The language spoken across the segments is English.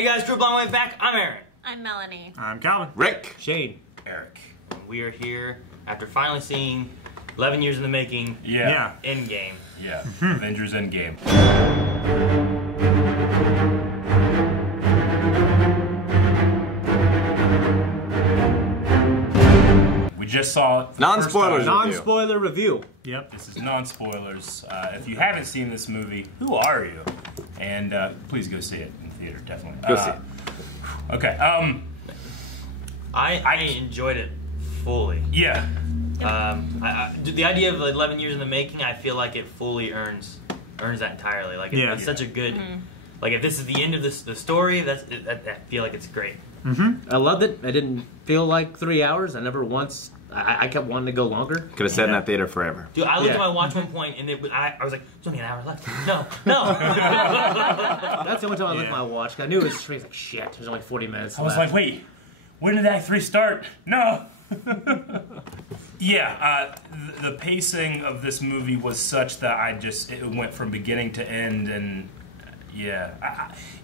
Hey guys, group long way back. I'm Aaron. I'm Melanie. I'm Calvin. Rick. Shane. Eric. And we are here after finally seeing 11 years in the making. Yeah. Endgame. Yeah. Avengers Endgame. We just saw it. Non-spoiler review. Yep. This is non-spoilers. If you haven't seen this movie, who are you? And please go see it in theater, definitely. Go see it. Okay. I enjoyed it fully. Yeah. The idea of 11 years in the making, I feel like it fully earns that entirely. Like it's such a good. Like if this is the end of the story, I feel like it's great. I loved it. I didn't feel like 3 hours. I never once. I kept wanting to go longer. Could have sat in that theater forever. Dude, I looked at my watch one point and I was like, there's only an hour left. No. That's the only time I looked at my watch. I knew it was straight. Like shit. There's only 40 minutes. I was like, wait, when did Act 3 start? No. Yeah, the pacing of this movie was such that it went from beginning to end, and yeah,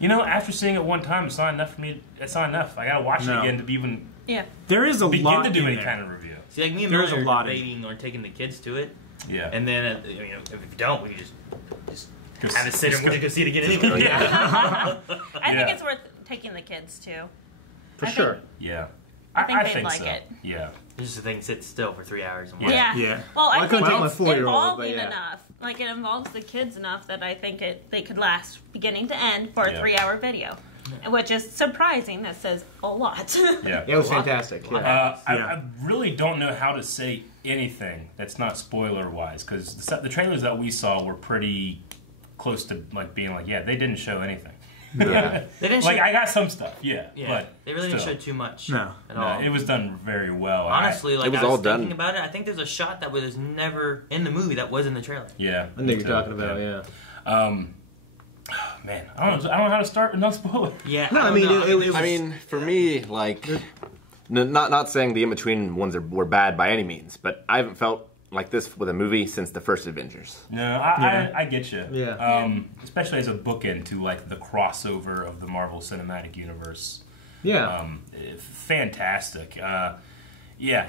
after seeing it one time, it's not enough for me. It's not enough. I gotta watch it again to be even. Yeah, there is a lot to do in any there. kind of review. See, like me and Melanie are debating or taking the kids to it. Yeah, and then if you don't, we can just have a sit and we'll go see it again anyway. Yeah. I think it's worth taking the kids to. For sure. Yeah. I think they'd think like so. it. Yeah. It's just a thing, sit still for 3 hours and watch. Yeah. Well, I think it's involving but enough. Like, it involves the kids enough that I think they could last beginning to end for a 3-hour video. Which is surprising. That says a lot. Yeah, it was fantastic. I really don't know how to say anything that's not spoiler-wise, because the trailers that we saw were pretty close to being like, yeah, they didn't show anything. Yeah, they didn't show, I got some stuff, but they really didn't show too much. No, at all. It was done very well. Honestly, it was I was all thinking done. about it. I think there's a shot that was never in the movie that was in the trailer. Yeah, I know you're talking about. Yeah. Man, I don't know how to start with no spoiler. Yeah, no, I mean, for me, not saying the in-between ones were bad by any means, but I haven't felt like this with a movie since the first Avengers. No, I get you. Yeah. Especially as a bookend to the crossover of the Marvel Cinematic Universe. Yeah. Fantastic. Yeah.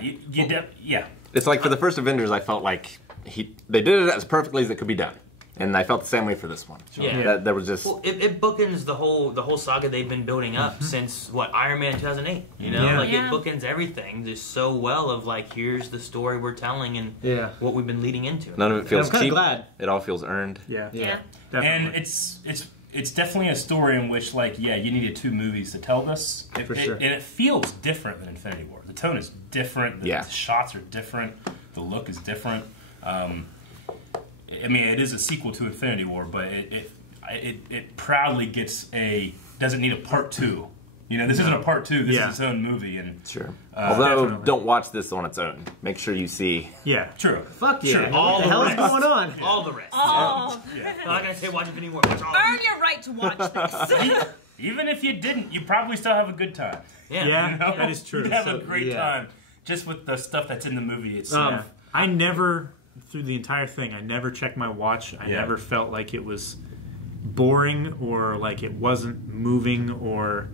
It's like for the first Avengers, I felt like they did it as perfectly as it could be done. And I felt the same way for this one. Yeah, there was just it bookends the whole saga they've been building up since Iron Man 2008. You know, it bookends everything just so well. Of here's the story we're telling and what we've been leading into. None of it feels cheap. Glad. It all feels earned. Yeah. Definitely. And it's definitely a story in which you needed 2 movies to tell this. For sure. And it feels different than Infinity War. The tone is different. The shots are different. The look is different. I mean, it is a sequel to Infinity War, but it proudly doesn't need a part 2. This isn't a part 2. This is its own movie, and sure. Although, don't watch this on its own. Make sure you see. Yeah, true. Fuck yeah! True. What the hell is going on? All the rest. Oh. I'm not gonna say watch Infinity War. Watch all. Earn your right to watch this. Even if you didn't, you probably still have a good time. Yeah, that is true. You'd have a great time just with the stuff that's in the movie itself. I never, through the entire thing, I never checked my watch. I never felt like it was boring or like it wasn't moving or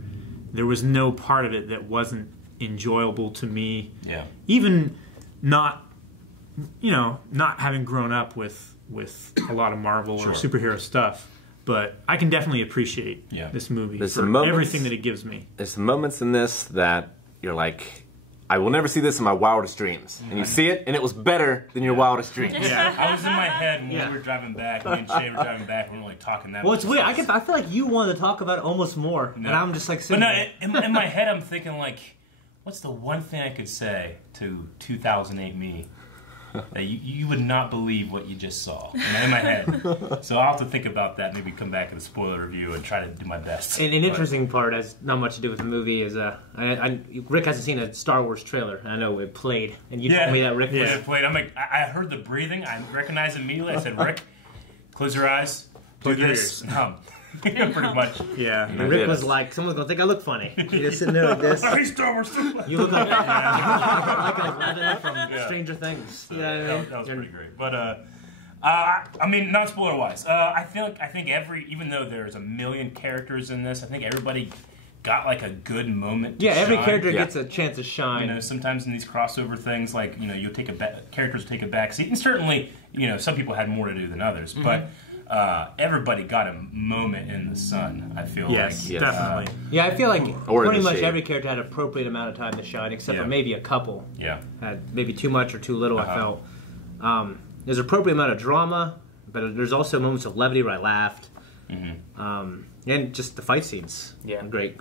there was no part of it that wasn't enjoyable to me. Yeah. Even not having grown up with a lot of Marvel or superhero stuff. But I can definitely appreciate this movie for everything that it gives me. There's some moments in this that you're like, I will never see this in my wildest dreams. And you see it, and it was better than your wildest dreams. Yeah, I was in my head when we were driving back. Me and Shay were driving back. We were talking that. Well, it's weird. I feel like you wanted to talk about it almost more, and I'm just sitting there. In my head, I'm thinking what's the one thing I could say to 2008 me that you would not believe what you just saw in my head. So I'll have to think about that. Maybe come back in a spoiler review and try to do my best. And an interesting part has not much to do with the movie is Rick hasn't seen a Star Wars trailer. I know it played, and you told me that Rick was. Yeah, it played. I'm like, I heard the breathing. I recognized it immediately. I said, Rick, close your eyes. Do this. Pretty much. Yeah. And Rick was like, someone's going to think I look funny. You're just sitting there like this. Hey, Star Wars. You look like Leonard from Stranger Things. So, that was pretty great. But I mean, not spoiler wise. I think even though there's a million characters in this, I think everybody got like a good moment. To every shine. character gets a chance to shine. You know, sometimes in these crossover things, like you'll take characters will take a back seat, and certainly some people had more to do than others, but. Everybody got a moment in the sun, I feel like. Yes, definitely. I feel like pretty much every character had an appropriate amount of time to shine, except for maybe a couple. Yeah. Had maybe too much or too little, I felt. There's an appropriate amount of drama, but there's also moments of levity where I laughed. And just the fight scenes. Yeah. Great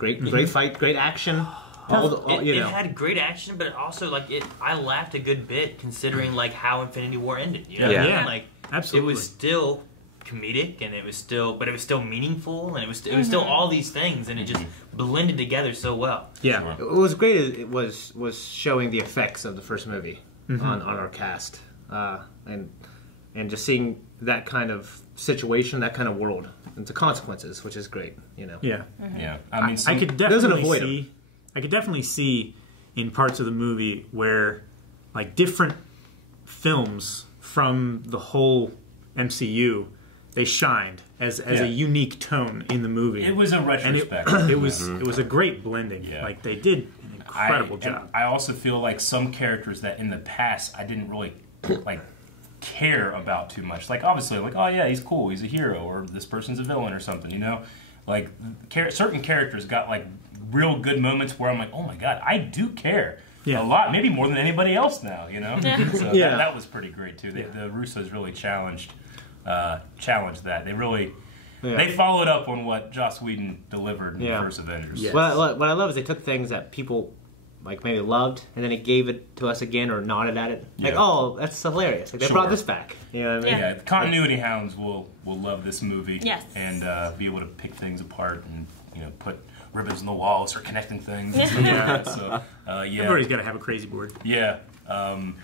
fight, great action. It had great action, but also I laughed a good bit considering like how Infinity War ended. You know what I mean? Like absolutely. It was still comedic, and it was still meaningful, and it was still all these things, and it just blended together so well. Yeah, what was great it was showing the effects of the first movie on our cast, and just seeing that kind of situation, that kind of world, and the consequences, which is great. Yeah. I mean, I could definitely see in parts of the movie where like different films from the whole MCU. They shined as a unique tone in the movie. It was a retrospect. And it was a great blending. Yeah. Like they did an incredible job. I also feel like some characters that in the past I didn't really like care about too much. Like obviously, like oh yeah, he's cool, he's a hero, or this person's a villain or something. Like certain characters got like real good moments where I'm like, oh my god, I do care. A lot, maybe more than anybody else now. So that was pretty great too. The Russos really challenged that. They really they followed up on what Joss Whedon delivered in the first Avengers. Yes. What I love is they took things that people like maybe loved and then they gave it to us again or nodded at it. Like, oh, that's hilarious. Like, they brought this back. You know what I mean? Yeah, the continuity hounds will love this movie. Yes. And be able to pick things apart and put ribbons on the walls or connecting things. And stuff like that. So everybody's got to have a crazy board. Yeah. Man,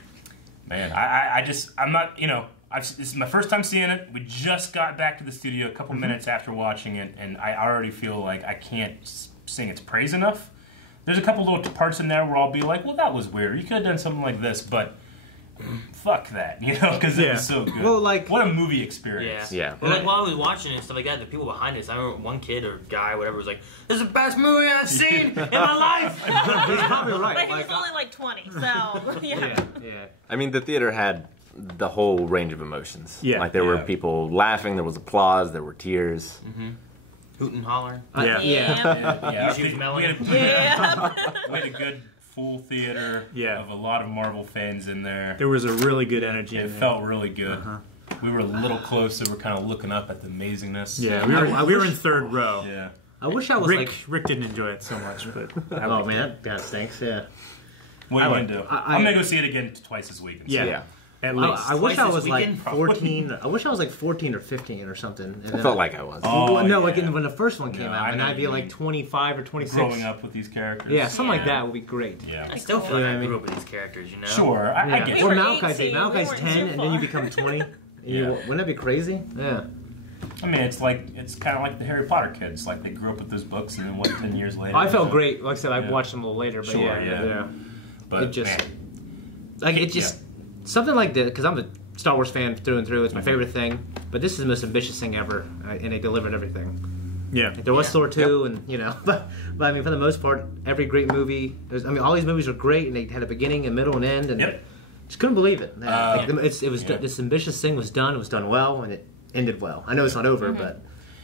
I'm not this is my first time seeing it. We just got back to the studio a couple minutes after watching it, and I already feel like I can't sing its praise enough. There's a couple little parts in there where I'll be like, well, that was weird. You could have done something like this, but fuck that, because it was so good. Well, what a movie experience. Yeah. Well, like while I was watching it and stuff like that, the people behind us, I remember one kid or guy, whatever, was like, "This is the best movie I've seen in my life." He's probably right. But he was only like 20, so yeah. I mean, the theater had the whole range of emotions. Yeah. Like there were people laughing, there was applause, there were tears. Hoot and holler. Yeah. Use Melanie. We had a good full theater of a lot of Marvel fans in there. There was a really good energy. It felt really good. We were a little closer. We're kind of looking up at the amazingness. Yeah, we were in third row. Yeah. I wish I was Rick didn't enjoy it so much, but oh man, that stinks. Yeah. What are you gonna do? I'm gonna go see it again twice this week. Yeah. At least. I wish I was like 14. I wish I was like 14 or 15 or something. And I felt like I was. When the first one came out, and I'd be like 25 or 26. Growing up with these characters. Yeah, something like that would be great. Yeah. I still feel like I grew up with these characters, Sure, I get it. Or Malachi's 10, and then you become 20. Wouldn't that be crazy? Yeah. I mean, it's kind of like the Harry Potter kids. Like they grew up with those books, and then 10 years later? I felt great. Like I said, I watched them a little later, but But it just something like this, because I'm a Star Wars fan through and through. It's my favorite thing. But this is the most ambitious thing ever, and they delivered everything. Yeah. There was Thor 2, and but I mean, for the most part, every great movie. All these movies are great, and they had a beginning, a middle, and end, and just couldn't believe it. This ambitious thing was done. It was done well, and it ended well. I know it's not over, but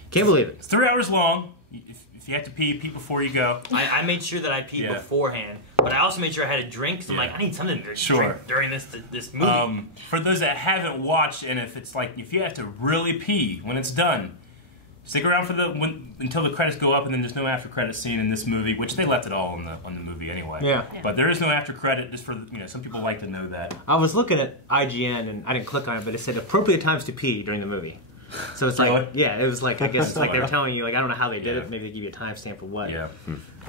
can't believe it. It's 3 hours long. If you have to pee before you go. I made sure that I peed beforehand, but I also made sure I had a drink. So I'm like, I need something to drink during this movie. For those that haven't watched, and if you have to really pee when it's done, stick around until the credits go up, and then there's no after credit scene in this movie, which they left it all on the movie anyway. Yeah. But there is no after credit, just for some people like to know that. I was looking at IGN, and I didn't click on it, but it said appropriate times to pee during the movie. So it's like, it was like, I guess it's like they were telling you, like, I don't know how they did it. Maybe they give you a timestamp or what. Yeah.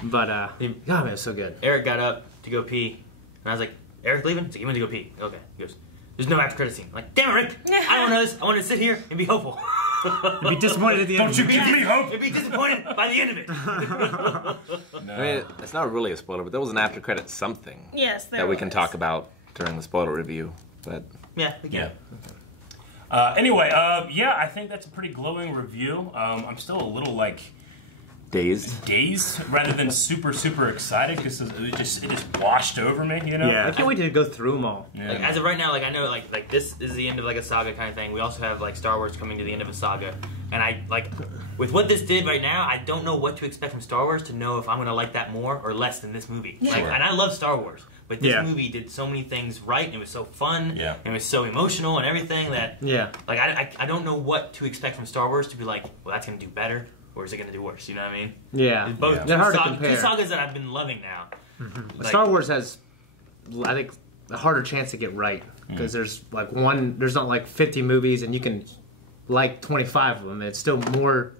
But, God, man, it was so good. Eric got up to go pee, and I was like, Eric leaving? He's like, he went to go pee. Okay. He goes, there's no after credit scene. I'm like, damn it, Rick. I don't know this. I want to sit here and be hopeful. And be disappointed at the end. Don't you give me hope. And be disappointed by the end of it. No. I mean, it's not really a spoiler, but there was an after credit something. Yes, there that we was. can talk about during the spoiler review. But yeah, we can. Anyway, yeah, I think that's a pretty glowing review. I'm still a little like dazed rather than super excited because it just washed over me, you know. Yeah, I can't wait to go through them all. Yeah. Like, as of right now, like I know, like this is the end of like a saga kind of thing. We also have like Star Wars coming to the end of a saga, and I like with what this did right now, I don't know what to expect from Star Wars to know if I'm gonna like that more or less than this movie. Yeah. Like, and I love Star Wars, but this movie did so many things right, and it was so fun, and it was so emotional and everything that like I don't know what to expect from Star Wars to be like, well, that's gonna do better. Or is it going to do worse? You know what I mean? Yeah. Both they're hard to compare. Two sagas that I've been loving now. Like, Star Wars has, I think, a harder chance to get right. Because there's like there's not like 50 movies and you can like 25 of them. It's still more,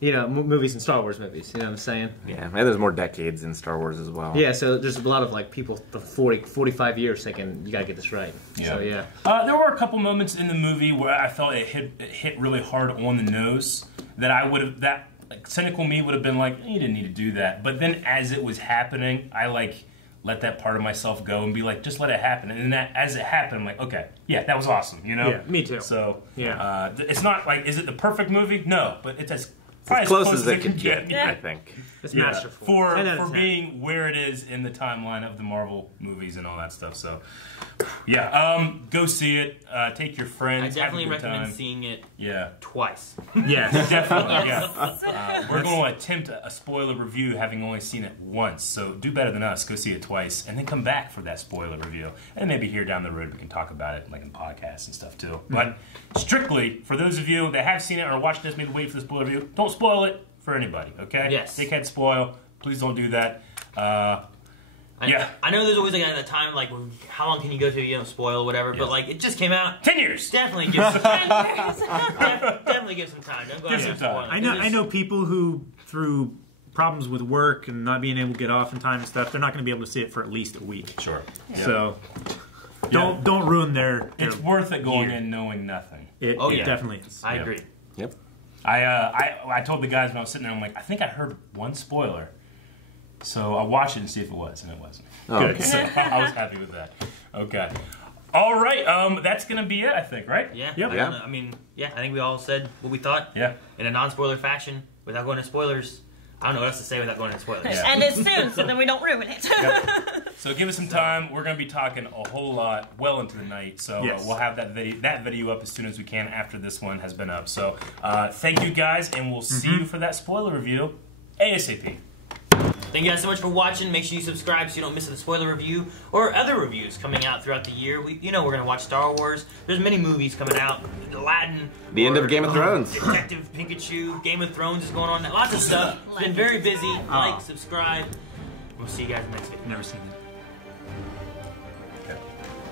you know, movies than Star Wars movies. You know what I'm saying? Yeah, and there's more decades in Star Wars as well. Yeah, so there's a lot of like people for 40, 45 years thinking, you got to get this right. Yeah. So, yeah. There were a couple moments in the movie where I felt it hit really hard on the nose that I would have, like cynical me would have been like, you didn't need to do that. But then as it was happening, I like let that part of myself go and be like, just let it happen. And that as it happened, I'm like, okay, yeah, that was awesome, you know? Yeah, me too. So it's not like, is it the perfect movie? No, but it's as close as it can get, I think. It's masterful. For being where it is in the timeline of the Marvel movies and all that stuff. So, yeah, go see it. Take your friends. I definitely recommend seeing it twice. Yeah, definitely. Yeah. We're going to attempt a spoiler review having only seen it once. So do better than us. Go see it twice and then come back for that spoiler review. And maybe here down the road we can talk about it like in podcasts and stuff too. But strictly, for those of you that have seen it or watched this, maybe wait for the spoiler review, don't spoil it for anybody, okay? Yes. Dickhead spoil. Please don't do that. I know there's always like a time like how long can you go to, you don't spoil whatever, but like it just came out 10 years. Definitely give some definitely give some time. Don't go out and spoil it. I know people who through problems with work and not being able to get off in time and stuff, they're not going to be able to see it for at least a week. Sure. Yeah. So don't ruin their it's worth it going in knowing nothing. It definitely is. I agree. Yep. I told the guys when I was sitting there, I'm like, I think I heard one spoiler. So I watched it and see if it was, and it wasn't. Oh, okay. So I was happy with that. Okay. All right. That's going to be it, I think, right? Yeah. Yep. I think we all said what we thought. Yeah. In a non-spoiler fashion, without going into spoilers. I don't know what else to say without going into spoilers. Yeah. And it's soon, so then we don't ruin it. Yep. So give us some time. We're going to be talking a whole lot well into the night. So we'll have that video up as soon as we can after this one has been up. So thank you guys, and we'll see you for that spoiler review ASAP. Thank you guys so much for watching. Make sure you subscribe so you don't miss the spoiler review or other reviews coming out throughout the year. We're going to watch Star Wars. There's many movies coming out. Aladdin. The end of Game of Thrones. Detective Pikachu. Game of Thrones is going on. Lots of stuff. It's been very busy. Like, subscribe. We'll see you guys next video. Never seen it.